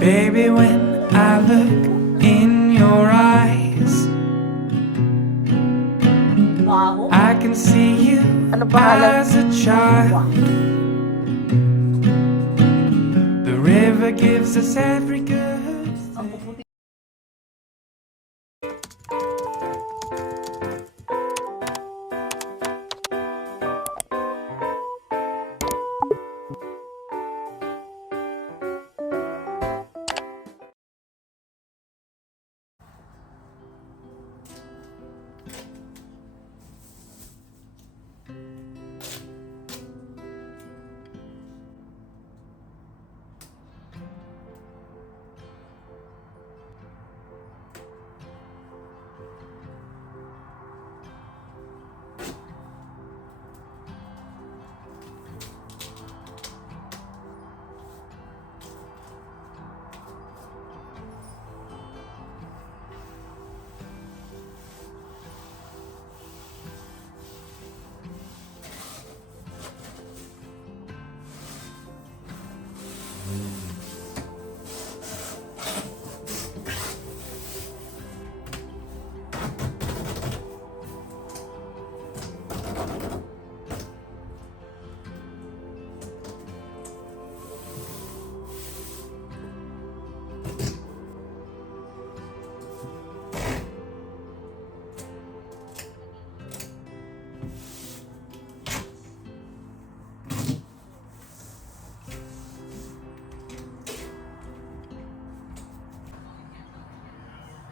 Baby, when I look in your eyes, I can see you as a child. The river gives us every good thing.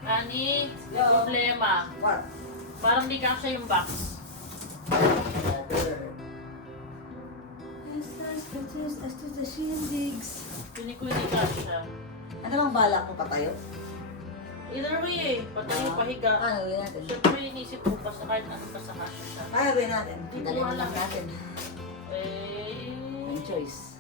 Ani, problema. What? Parang di kasya yung box. Pili ko hindi kasya. Ano bang balak mo pa tayo? Either way eh, patayo pahiga. Ano gawin natin? Siyempre inisip ko pa sa kahit ano pa sa kasya siya. Kaya gawin natin. Hindi ko Dali na alam. lang natin. Ang choice.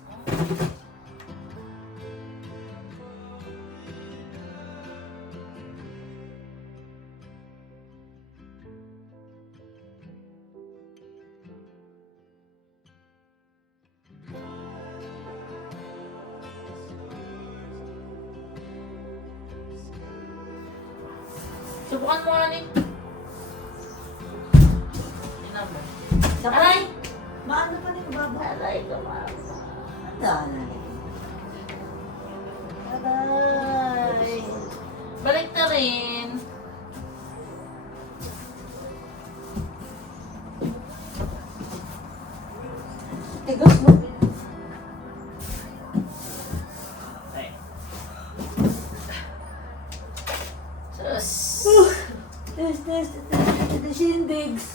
Subukan mo Ani. Tingnan mo. Sa Aray! Maano pa rin baba? Aray, gumama. Dala. Aray! Balik na rin. Tigos mo. Okay. Sus. Test. The shindigs.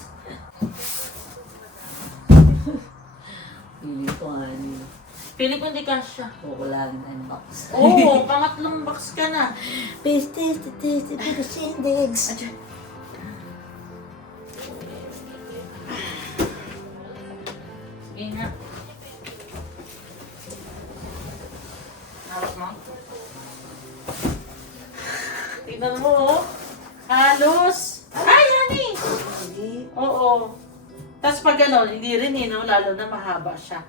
Pili ko ano. Pili ko hindi kasya. Kukulangin ang box. Oo, pangatlong box ka na. Test the shindigs. Sige nga. Hawak mo. Tignan mo, oh. Halos. Ay, Ani! Sige. Oo. Tapos pag gano'n, hindi rin eh, no? Lalo na mahaba siya.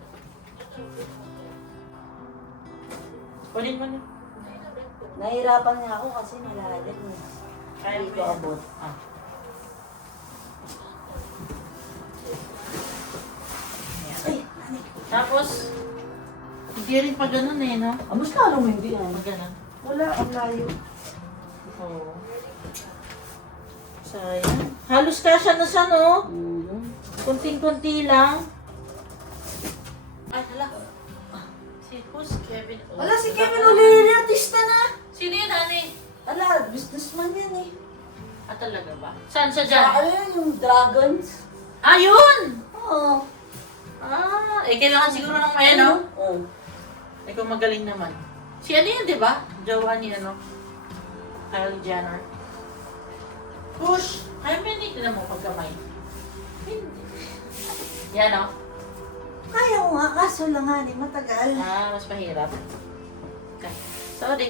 Kunin mo na. Nahirapan nga ako kasi malalim eh. Kaya Hindi mo ko yan. abot. Ah. Ay, Tapos, hindi rin pa gano'n eh, no? mas lalong hindi ah. Pag gano'n. Wala, ang layo. Oo. Sayang. Halos kasya na siya, no? Kunting-kunti lang. Ay, hala. Who's Kevin? Wala si Kevin O'Leary, artista na. Sino yun, Ani? Wala, businessman yan eh. Ah, talaga ba? Saan siya dyan? Ano yun, yung dragons? Ayun! Oo. Ah, eh kailangan siguro ng may ano? Oo. Ikaw magaling naman. Si ano yun, di ba? Jowa ni ano? Kylie Jenner. Push! Kaya may hindi na mo pagkamay. Hindi. Yan o. Kaya mo nga, kaso lang nga, di matagal. Ah, mas mahirap. Okay. Sorry.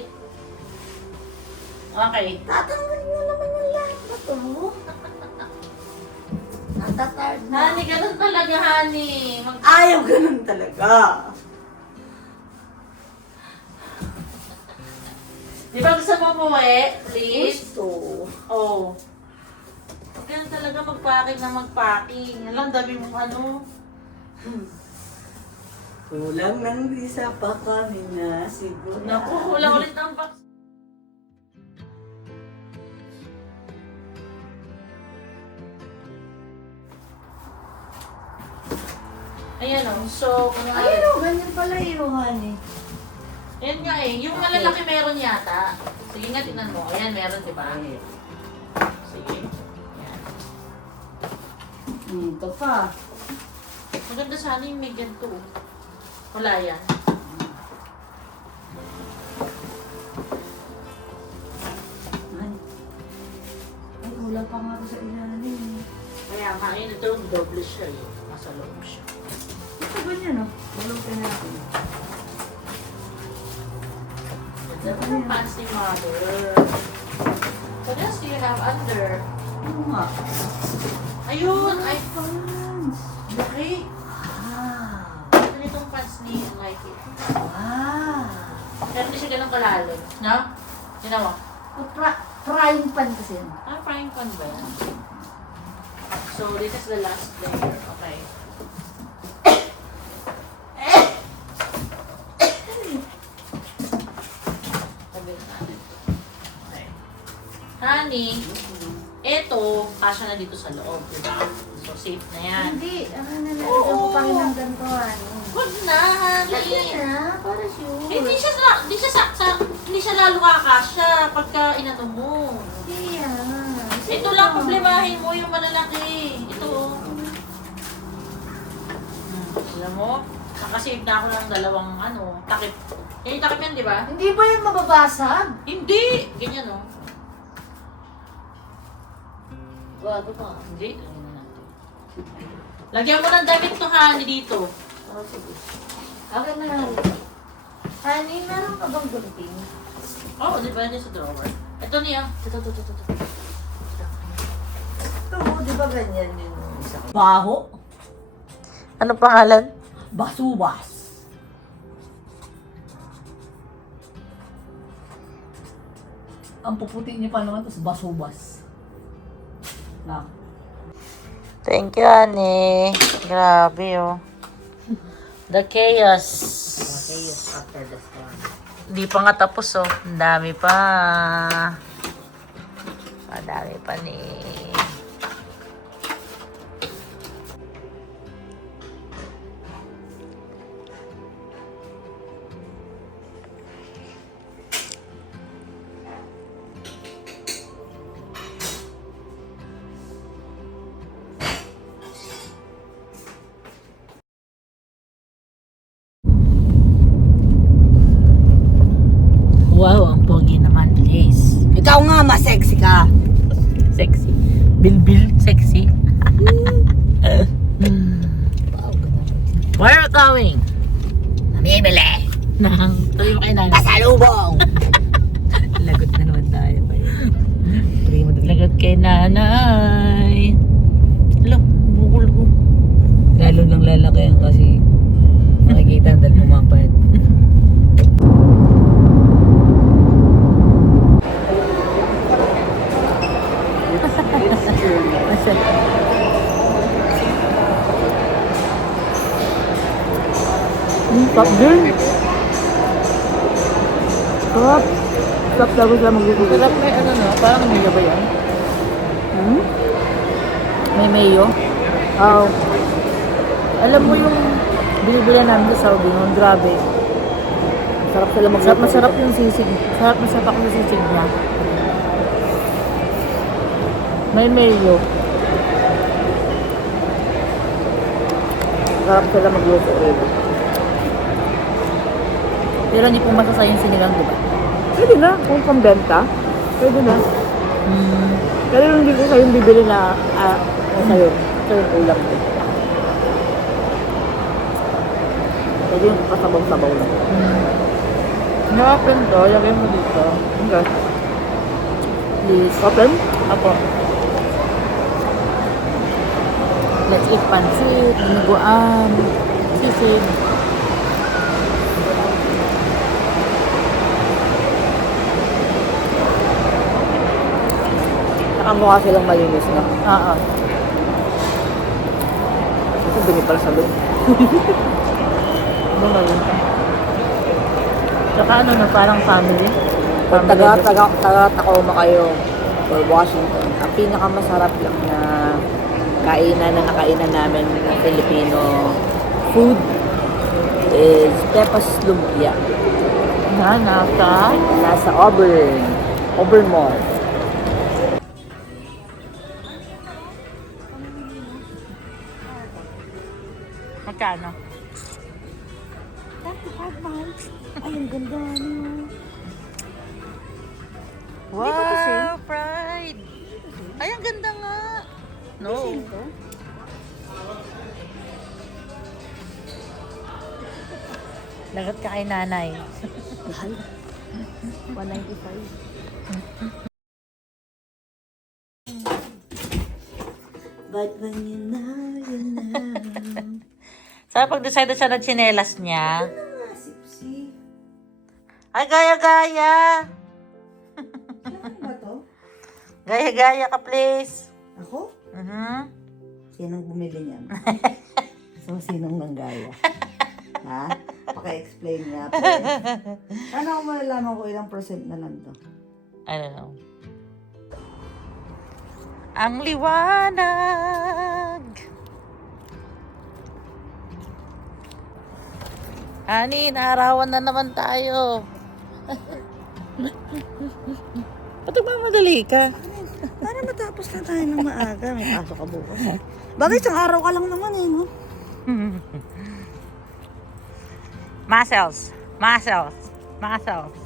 Okay. Tatanggalin mo naman yung lahat na to. Natatard na. Honey, ganun talaga, honey. Ayaw ganun talaga. Di ba gusto mo umuwi? Please? Gusto. Oo. Huwag ka na talaga mag-packing na mag-packing. Alam, dami mong ano. Kulang ng visa pa kami na siguro. Naku, wala ulit ang box. Ayan o. So, kung Ayun o, ganyan pala yung honey. Ayan nga eh. Yung malalaki meron yata. Sige nga, tingnan mo. Ayan, meron, di ba? Sige. Ayan. Ito pa. Maganda sana yung may ganito. Wala yan. Ay, kulang pa nga ako sa ilalim. Kaya kain ito, double siya eh. Nasa loob siya. Ito ganyan o. Kulang ka natin. Ganda ng fancy mother. What else do you have under? Ano nga? Ayun! Ay, Pants. laki! Wow. Ganda nitong pants ni I like it. Wow. Pero hindi siya ganun kalalim. No? Ginawa. Frying pan kasi yan. Ah, frying pan ba yan? So, this is the last layer. Okay. Sabi natin. Okay. Honey, eto, kasya na dito sa loob, di ba? So, safe na yan. Hindi. Ano na lang. Oo. Ako pa rin ng ganito. Ano. Huwag na, honey. Lagyan na. Para sure. Hindi siya lalo kakasya pagka inano mo. Hindi yan. Ito lang problemahin mo yung malalaki. Ito. Alam mo, nakasave na ako ng dalawang takip. Yan yung takip yan, di ba? Hindi ba yan mababasag? Hindi! Ganyan, no? Bago pa. Hindi. Lagyan na natin. Lagyan mo ng damit to, honey, dito. Oh, sige. Okay na lang. Honey, meron ka bang gunting? Oo, di ba? Diyan sa drawer. Ito niya. Ito. Ito, di ba ganyan yun? Baho? Ano pangalan? Basubas. Ang puputi niya pa naman, tapos basubas. Na. Thank you, honey. Grabe, oh. The chaos. After the storm. Hindi pa nga tapos, oh. Ang dami pa. Ang dami pa ni. Wow, ang pogi naman, Liz. Ikaw nga, mas-sexy ka. Sexy. Bilbil, sexy. Where are you going? Namimili. Nang, sabi mo kay nanay. Pasalubong. Lagot na naman tayo. Lagot kay nanay. Alam, bukol ko. Lalo lang lalaki yan kasi makikita dahil pumapayat. Stop din. Sarap. Sarap daw sila magluluto. Sarap may parang mayo ba yan? May mayo? Oo. Alam mo yung binibili namin sa Saudi, yung grabe. Sarap sila magluto. Masarap yung sisig. Masarap ako sa sisig niya. May mayo. Sarap sila magluto rin. Pero hindi po masasayang sinigang, di ba? Pwede na, kung pambenta, pwede na. Pero hindi ko kayong bibili na, sa'yo ulam ko. Pwede yung kasabaw-sabaw lang. Na-open to, lagay mo dito. Okay. Please. Open? Apo. Let's eat pansit, dinuguan, sisig. nakakamukha silang malinis na. Oo. Kasi dumi pala sa loob. Bumalik ka. Tsaka ano na, parang family. Pag taga-Tacoma kayo or Washington, ang pinakamasarap lang na kainan na nakainan namin na Filipino food is Pepa's Lumpia. Na, nasa. Nasa Auburn Mall. Magkano? 35 months. Ay, ang ganda niyo. Wow, Pride! Ay, ang ganda nga. No. Lagat ka kay nanay. Mahal. 195. But when you know, you know. Saan pag-decide siya ng tsinelas niya? Sipsip. Ay, gaya-gaya! Ano ba to? Gaya-gaya ka, please. Ako? Mhm. Sinong bumili niyan? So, sinong nanggaya? Ha? Paka-explain nga po. Ano kung malalaman ko ilang percent na lang to? I don't know. Ang liwanag. Ani, naarawan na naman tayo. Ba't magmamadali ka? Para matapos na tayo ng maaga. May pasok ka bukas. Bagay, isang araw ka lang naman eh, no? Muscles. Muscles. Muscles.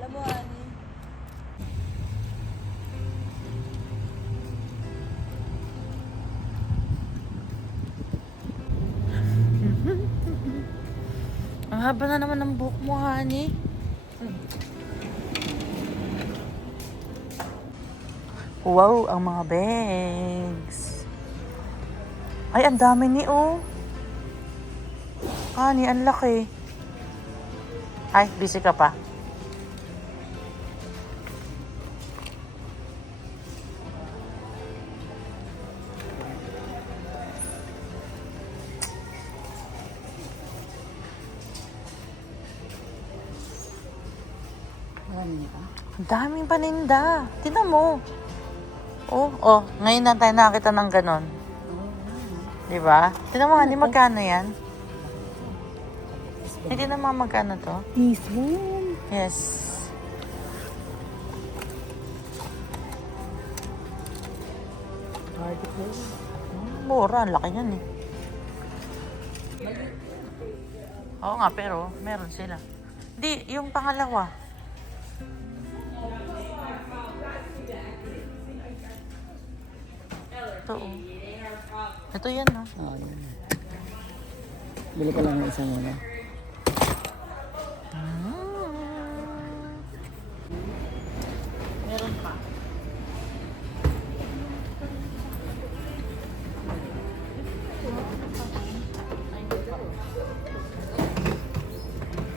Alam mo, Ani. Ang haba na naman ng buhok mo, honey. Wow, ang mga bags. Ay, ang dami ni oh. Honey, ang laki. Ay, busy ka pa. Marami niya pa. Ang daming paninda. Tignan mo. Oh, ngayon na tayo nakakita ng ganon. Diba? Tignan mo, honey, magkano yan? Hindi naman magkano to? Teaspoon. Yes. Article. Mura, ang laki niyan eh. Oo nga, pero meron sila. Di, yung pangalawa. Ito oh. Ito yan no. Oo, yan. Bili ko lang ng isang muna. Meron pa.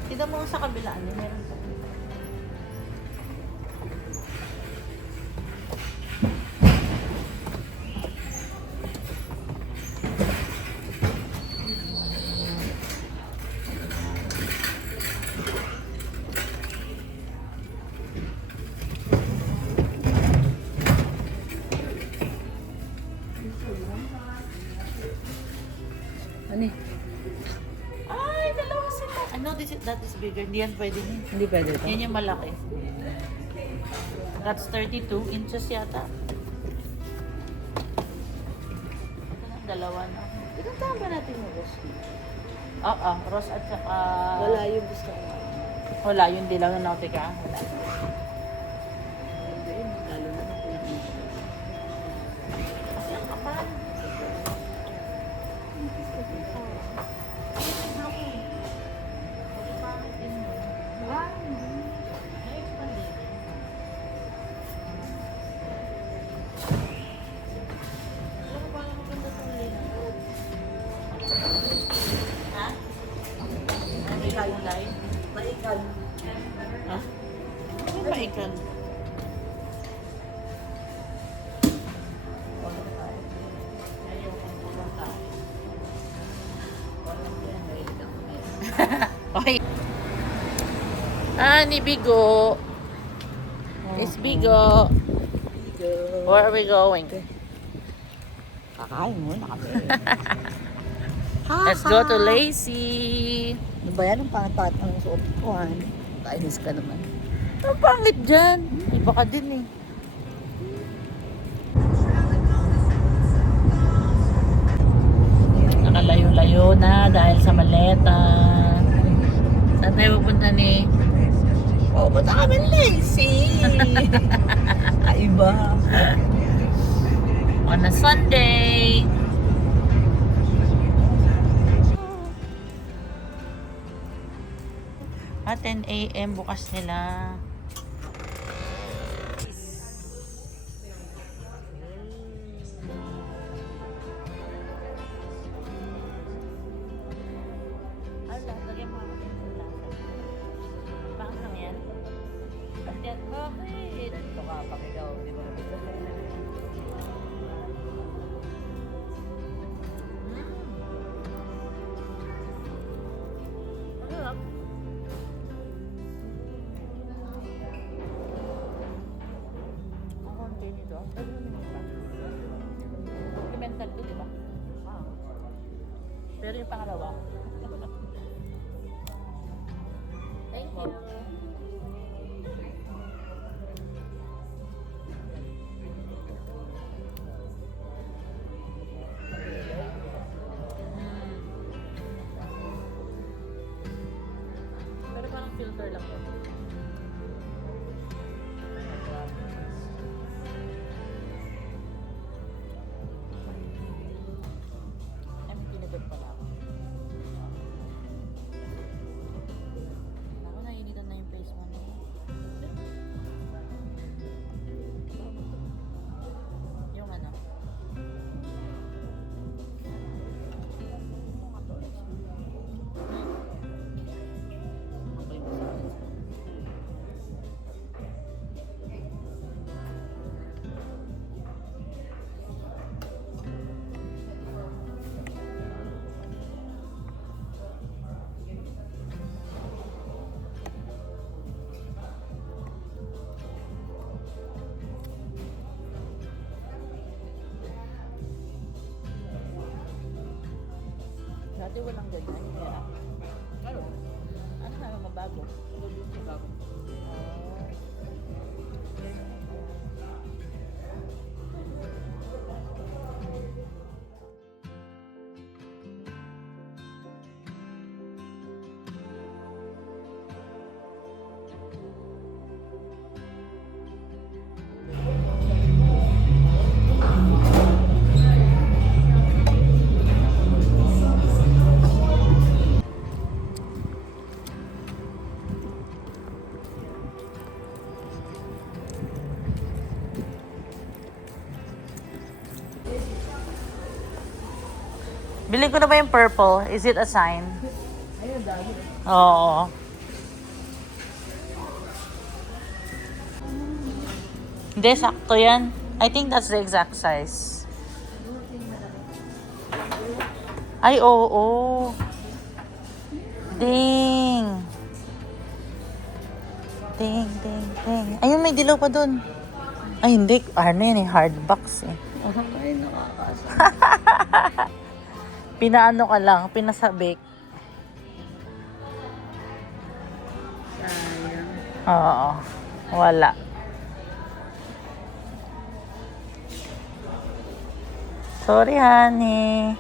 Tignan mo sa kabila, ano, meron pa. Ano eh? Ay, dalawa sila. I know that is bigger. Hindi yan pwede niya. Hindi pwede ito. Yan yung malaki. That's 32 inches yata. Ito na, dalawa na. Pinuntahan ba natin yung Ross? Oo, Ross at saka... Wala yung gusto ko. Wala, yung dilaw na Nautica. Wala. Lalo na ako yung Kasi ang kapal. Okay. Ni Bigo. It's Bigo. Where are we going? Kakain muna kami. Let's go to Lazy. Ano ba yan? Ang pangat ang suot ko, han? Kainis ka naman. Ang pangit dyan. Iba ka din eh. Nakalayo-layo na dahil sa maleta. Saan tayo pupunta ni? Pupunta kami Lazy. Kaiba. On a Sunday. At 10 a.m. bukas nila. Bakit? Ito ka, pakigaw. Di ba? Documental to, di ba? Pero yung pangalawa. Thank you. Pero parang filter lang yun. Ay, may pinagod pala ako. Ako, nainitan na yung face mo na yun. Yung ano? Dati walang ganyan. Kaya, ano na mabago? Mabago. Bilhin ko na ba yung purple? Is it a sign? Ayun, dahil. Oo. Hindi, sakto yan. I think that's the exact size. Ay, oo. Ding. Ding, ding, ding. Ayun, may dilaw pa dun. Ay, hindi. Ano yan eh, hard box eh. Ay, nakakasa. Pinaano ka lang, pinasabik. Sayang. Oo. Wala. Sorry, honey.